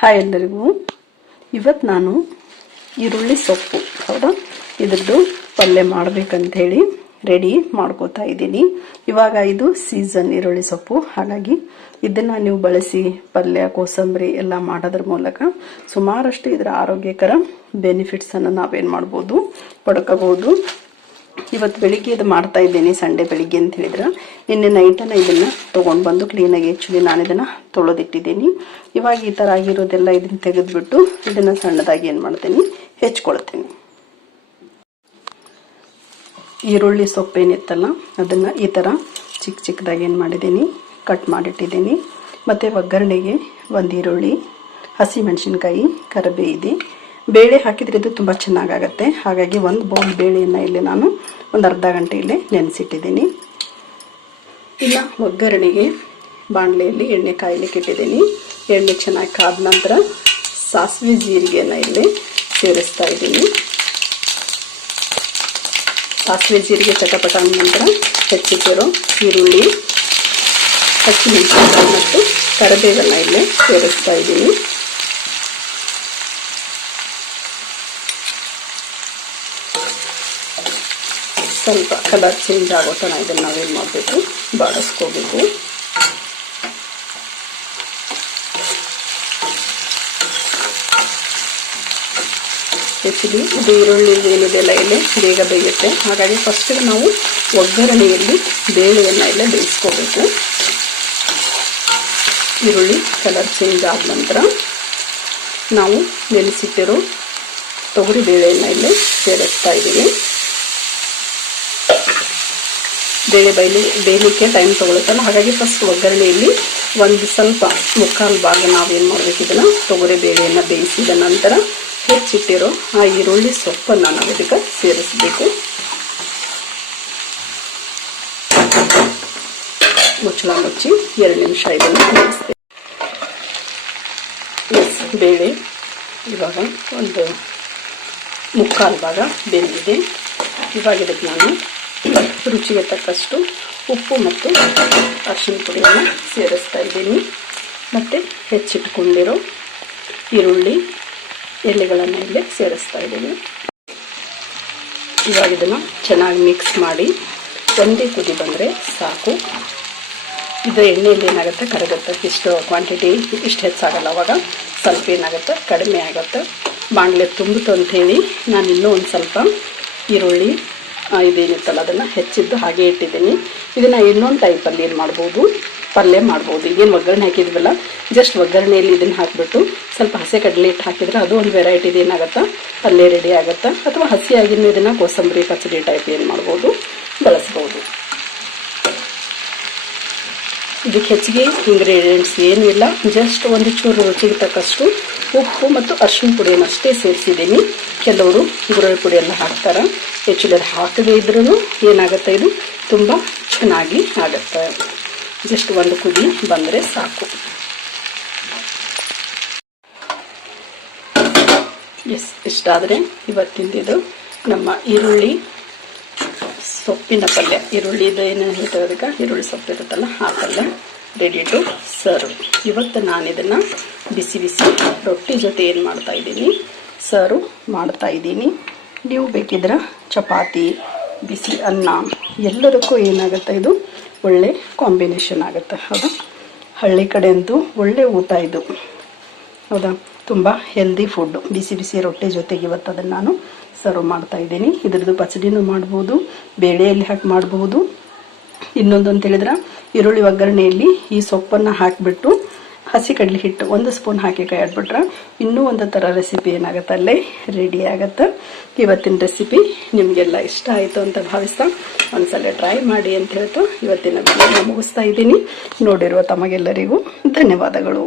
Hi ಎಲ್ಲರಿಗೂ. ಇವತ್ತು ನಾನು ಈರುಳ್ಳಿ ಸೊಪ್ಪು ಹೌದಾ ಇದ್ರದ್ದು ಪಲ್ಯ ಮಾಡಬೇಕಂತ ಹೇಳಿ ರೆಡಿ ಮಾಡ್ಕೋತಾ ಇದ್ದೀನಿ. ಇವಾಗ ಇದು ಸೀಸನ್ ಈರುಳ್ಳಿ ಸೊಪ್ಪು, ಹಾಗಾಗಿ ಇದನ್ನ ನೀವು ಬಳಸಿ ಪಲ್ಯ ಕೋಸಂಬರಿ ಎಲ್ಲ ಮಾಡೋದ್ರ ಮೂಲಕ ಸುಮಾರಷ್ಟು ಇದರ ಆರೋಗ್ಯಕರ ಬೆನಿಫಿಟ್ಸ್ ಅನ್ನು ನಾವೇನ್ ಮಾಡ್ಬೋದು ಪಡ್ಕೋಬಹುದು. ಇವತ್ತು ಬೆಳಿಗ್ಗೆ ಇದು ಮಾಡ್ತಾ ಇದ್ದೀನಿ, ಸಂಡೇ ಬೆಳಿಗ್ಗೆ ಅಂತ ಹೇಳಿದ್ರೆ. ನಿನ್ನೆ ನೈಟನ್ನ ಇದನ್ನ ತಗೊಂಡು ಬಂದು ಕ್ಲೀನಾಗಿ ಆಕ್ಚುಲಿ ನಾನು ಇದನ್ನ ತೊಳೆದಿಟ್ಟಿದ್ದೀನಿ. ಇವಾಗ ಈ ತರ ಆಗಿರೋದೆಲ್ಲ ಇದನ್ನ ತೆಗೆದ್ಬಿಟ್ಟು ಇದನ್ನ ಸಣ್ಣದಾಗಿ ಏನ್ ಮಾಡ್ತೀನಿ ಹೆಚ್ಚಿಕೊಳ್ತೀನಿ. ಈರುಳ್ಳಿ ಸೊಪ್ಪೇನಿತ್ತಲ್ಲ ಅದನ್ನ ಈ ತರ ಚಿಕ್ಕ ಚಿಕ್ಕದಾಗಿ ಏನ್ ಮಾಡಿದ್ದೀನಿ ಕಟ್ ಮಾಡಿಟ್ಟಿದ್ದೀನಿ. ಮತ್ತೆ ಒಗ್ಗರಣೆಗೆ ಒಂದು ಈರುಳ್ಳಿ, ಹಸಿ ಮೆಣಸಿನಕಾಯಿ, ಕರಿಬೇವು, ಬೇಳೆ ಹಾಕಿದ್ರೆ ಇದು ತುಂಬ ಚೆನ್ನಾಗಾಗತ್ತೆ. ಹಾಗಾಗಿ ಒಂದು ಬೌಲ್ ಬೇಳೆಯನ್ನು ಇಲ್ಲಿ ನಾನು ಒಂದು ಅರ್ಧ ಗಂಟೆ ಇಲ್ಲಿ ನೆನೆಸಿಟ್ಟಿದ್ದೀನಿ. ಇನ್ನು ಒಗ್ಗರಣೆಗೆ ಬಾಣಲೆಯಲ್ಲಿ ಎಣ್ಣೆ ಕಾಯಲಿಕ್ಕೆ ಇಟ್ಟಿದ್ದೀನಿ. ಎಣ್ಣೆ ಚೆನ್ನಾಗಿ ಕಾದ ನಂತರ ಸಾಸಿವೆ ಜೀರಿಗೆನ ಇಲ್ಲಿ ಸೇರಿಸ್ತಾ ಇದ್ದೀನಿ. ಸಾಸಿವೆ ಜೀರಿಗೆ ಚಟಪಟ ಅಂದ ನಂತರ ಹೆಚ್ಚಿಟ್ಟಿರೋ ಈರುಳ್ಳಿ, ಹಸಿಮೆಣಸಿನಕಾಯಿ ಮತ್ತು ಕರಿಬೇವನ್ನ ಇಲ್ಲಿ ಸೇರಿಸ್ತಾ ಇದ್ದೀನಿ. ಸ್ವಲ್ಪ ಕಲರ್ ಚೇಂಜ್ ಆಗೋ ತನಕ ಇದನ್ನು ನಾವೇನು ಮಾಡಬೇಕು ಬಾಡಿಸ್ಕೋಬೇಕು. ಆ್ಯಕ್ಚುಲಿ ಇದು ಈರುಳ್ಳಿ ಏನಿದೆಲ್ಲ ಇಲ್ಲಿ ಬೇಗ ಬೇಯುತ್ತೆ. ಹಾಗಾಗಿ ಫಸ್ಟ್ ನಾವು ಒಗ್ಗರಣೆಯಲ್ಲಿ ಬೇಳೆಯನ್ನು ಇಲ್ಲೇ ಬೇಯಿಸ್ಕೋಬೇಕು. ಈರುಳ್ಳಿ ಕಲರ್ ಚೇಂಜ್ ಆದ ನಂತರ ನಾವು ನೆನೆಸಿಟ್ಟಿರೋ ತೊಗರಿ ಬೇಳೆಯನ್ನು ಇಲ್ಲೇ ಸೇರಿಸ್ತಾ ಇದ್ದೀವಿ. ಬೇಳೆ ಬೇಯಲಿಕ್ಕೆ ಟೈಮ್ ತಗೊಳುತ್ತಲ್ಲ, ಹಾಗಾಗಿ ಫಸ್ಟ್ ಒಗ್ಗರಣೆಯಲ್ಲಿ ಒಂದು ಸ್ವಲ್ಪ ಮುಕ್ಕಾಲು ಭಾಗ ನಾವೇನು ಮಾಡಬೇಕು, ಇದನ್ನು ತೊಗರಿ ಬೇಳೆಯನ್ನು ಬೇಯಿಸಿದ ನಂತರ ಹೆಚ್ಚಿಟ್ಟಿರೋ ಆ ಈರುಳ್ಳಿ ಸೊಪ್ಪನ್ನು ನಾವು ಇದಕ್ಕೆ ಸೇರಿಸಬೇಕು. ಮುಚ್ಚಳ ಮುಚ್ಚಿ 2 ನಿಮಿಷ ಇದನ್ನು ಬೇಯಿಸ್ತೇವೆ. ಬೇಳೆ ಇವಾಗ ಒಂದು ಮುಕ್ಕಾಲು ಭಾಗ ಬೆಂದಿದೆ. ಇವಾಗ ಇದಕ್ಕೆ ನಾನು ರುಚಿಗೆ ತಕ್ಕಷ್ಟು ಉಪ್ಪು ಮತ್ತು ಅರಿಶಿನ ಪುಡಿಯನ್ನು ಸೇರಿಸ್ತಾ ಇದ್ದೀನಿ. ಮತ್ತು ಹೆಚ್ಚಿಟ್ಕೊಂಡಿರೋ ಈರುಳ್ಳಿ ಎಲೆಗಳನ್ನು ಇಲ್ಲಿ ಸೇರಿಸ್ತಾ ಇದ್ದೀನಿ. ಇವಾಗ ಇದನ್ನು ಚೆನ್ನಾಗಿ ಮಿಕ್ಸ್ ಮಾಡಿ ಒಂದೇ ಕುದಿ ಬಂದರೆ ಸಾಕು. ಇದು ಎಣ್ಣೆಯಲ್ಲಿ ಏನಾಗುತ್ತೆ ಕರಗುತ್ತೆ. ಇಷ್ಟು ಕ್ವಾಂಟಿಟಿ ಇಷ್ಟು ಹೆಚ್ಚಾಗಲ್ಲ, ಅವಾಗ ಸ್ವಲ್ಪ ಏನಾಗುತ್ತೆ ಕಡಿಮೆ ಆಗುತ್ತೆ. ಬಾಣಲೆ ತುಂಬಿತು ಅಂಥೇಳಿ ನಾನು ಇನ್ನೂ ಒಂದು ಸ್ವಲ್ಪ ಈರುಳ್ಳಿ ಇದೇನಿತ್ತಲ್ಲ ಅದನ್ನು ಹೆಚ್ಚಿದ್ದು ಹಾಗೆ ಇಟ್ಟಿದ್ದೀನಿ. ಇದನ್ನು ಇನ್ನೊಂದು ಟೈಪಲ್ಲಿ ಏನು ಮಾಡ್ಬೋದು ಪಲ್ಯ ಮಾಡ್ಬೋದು. ಈಗೇನು ಒಗ್ಗರಣೆ ಹಾಕಿದ್ವಲ್ಲ, ಜಸ್ಟ್ ಒಗ್ಗರಣೆಯಲ್ಲಿ ಇದನ್ನು ಹಾಕಿಬಿಟ್ಟು ಸ್ವಲ್ಪ ಹಸಿ ಕಡಲೆ ಹಿಟ್ಟು ಹಾಕಿದರೆ ಅದು ಒಂದು ವೆರೈಟಿ ಏನಾಗುತ್ತೆ ಪಲ್ಯ ರೆಡಿ ಆಗುತ್ತೆ. ಅಥವಾ ಹಸಿಯಾಗಿನೂ ಇದನ್ನು ಕೋಸಂಬರಿ ಪಚಡಿ ಟೈಪ್ ಏನು ಮಾಡ್ಬೋದು ಬಳಸ್ಬೋದು. ಇದಕ್ಕೆ ಹೆಚ್ಚಿಗೆ ಇಂಗ್ರೀಡಿಯೆಂಟ್ಸ್ ಏನೂ ಇಲ್ಲ, ಜಸ್ಟ್ ಒಂದು ಚೂರು ರುಚಿಗೆ ತಕ್ಕಷ್ಟು ಉಪ್ಪು ಮತ್ತು ಅರಿಶಿನ ಪುಡಿಯನ್ನು ಅಷ್ಟೇ ಸೇರಿಸಿದ್ದೀನಿ. ಕೆಲವರು ಗುರಳ್ ಪುಡಿ ಎಲ್ಲ ಹಾಕ್ತಾರೆ. ಹೆಚ್ಚಿಗೆ ಅದು ಹಾಕದೇ ಇದ್ರೂ ಏನಾಗುತ್ತೆ ಇದು ತುಂಬ ಚೆನ್ನಾಗಿ ಆಗುತ್ತೆ. ಜಸ್ಟ್ ಒಂದು ಕುದಿ ಬಂದರೆ ಸಾಕು. ಇಷ್ಟಾದರೆ ಇವತ್ತಿಂದಿದು ನಮ್ಮ ಈರುಳ್ಳಿ ಸೊಪ್ಪಿನ ಪಲ್ಯ, ಈರುಳ್ಳಿದು ಏನು ಹೇಳ್ತೇವೆ ಅದಕ್ಕೆ ಈರುಳ್ಳಿ ಸೊಪ್ಪು ಇರುತ್ತಲ್ಲ ಆ ಪಲ್ಯ ರೆಡಿ ಟು ಸರ್ವ್. ಇವತ್ತು ನಾನು ಇದನ್ನು ಬಿಸಿ ಬಿಸಿ ರೊಟ್ಟಿ ಜೊತೆ ಏನು ಮಾಡ್ತಾ ಇದ್ದೀನಿ ಸರ್ವ್ ಮಾಡ್ತಾ ಇದ್ದೀನಿ. ನೀವು ಬೇಕಿದ್ರೆ ಚಪಾತಿ, ಬಿಸಿ ಅನ್ನ ಎಲ್ಲದಕ್ಕೂ ಏನಾಗುತ್ತೆ ಇದು ಒಳ್ಳೆ ಕಾಂಬಿನೇಷನ್ ಆಗುತ್ತೆ. ಹೌದಾ, ಹಳ್ಳಿ ಕಡೆ ಅಂತೂ ಒಳ್ಳೆ ಊಟ ಇದು. ಹೌದಾ, ತುಂಬ ಹೆಲ್ದಿ ಫುಡ್ಡು. ಬಿಸಿ ಬಿಸಿ ರೊಟ್ಟಿ ಜೊತೆಗೆ ಇವತ್ತು ಅದನ್ನು ನಾನು ಸರ್ವ್ ಮಾಡ್ತಾ ಇದ್ದೀನಿ. ಇದ್ರದ್ದು ಪಚಡಿನೂ ಮಾಡ್ಬೋದು, ಬೇಳೆಯಲ್ಲಿ ಹಾಕಿ ಮಾಡ್ಬೋದು. ಇನ್ನೊಂದು ಅಂತ ಹೇಳಿದ್ರೆ ಈರುಳ್ಳಿ ಒಗ್ಗರಣೆಯಲ್ಲಿ ಈ ಸೊಪ್ಪನ್ನು ಹಾಕಿಬಿಟ್ಟು ಹಸಿ ಕಡಲೆ ಹಿಟ್ಟು 1 ಸ್ಪೂನ್ ಹಾಕಿ ಕೈ ಆಡ್ಬಿಟ್ರೆ ಇನ್ನೂ ಒಂದು ಥರ ರೆಸಿಪಿ ಏನಾಗುತ್ತೆ ಅಲ್ಲೇ ರೆಡಿ ಆಗುತ್ತೆ. ಇವತ್ತಿನ ರೆಸಿಪಿ ನಿಮಗೆಲ್ಲ ಇಷ್ಟ ಆಯಿತು ಅಂತ ಭಾವಿಸ್ತಾ ಒಂದ್ಸಲ ಟ್ರೈ ಮಾಡಿ ಅಂತ ಹೇಳ್ತಾ ಇವತ್ತಿನ ವಿಡಿಯೋನ ಮುಗಿಸ್ತಾ ಇದ್ದೀನಿ. ನೋಡಿರುವ ತಮಗೆಲ್ಲರಿಗೂ ಧನ್ಯವಾದಗಳು.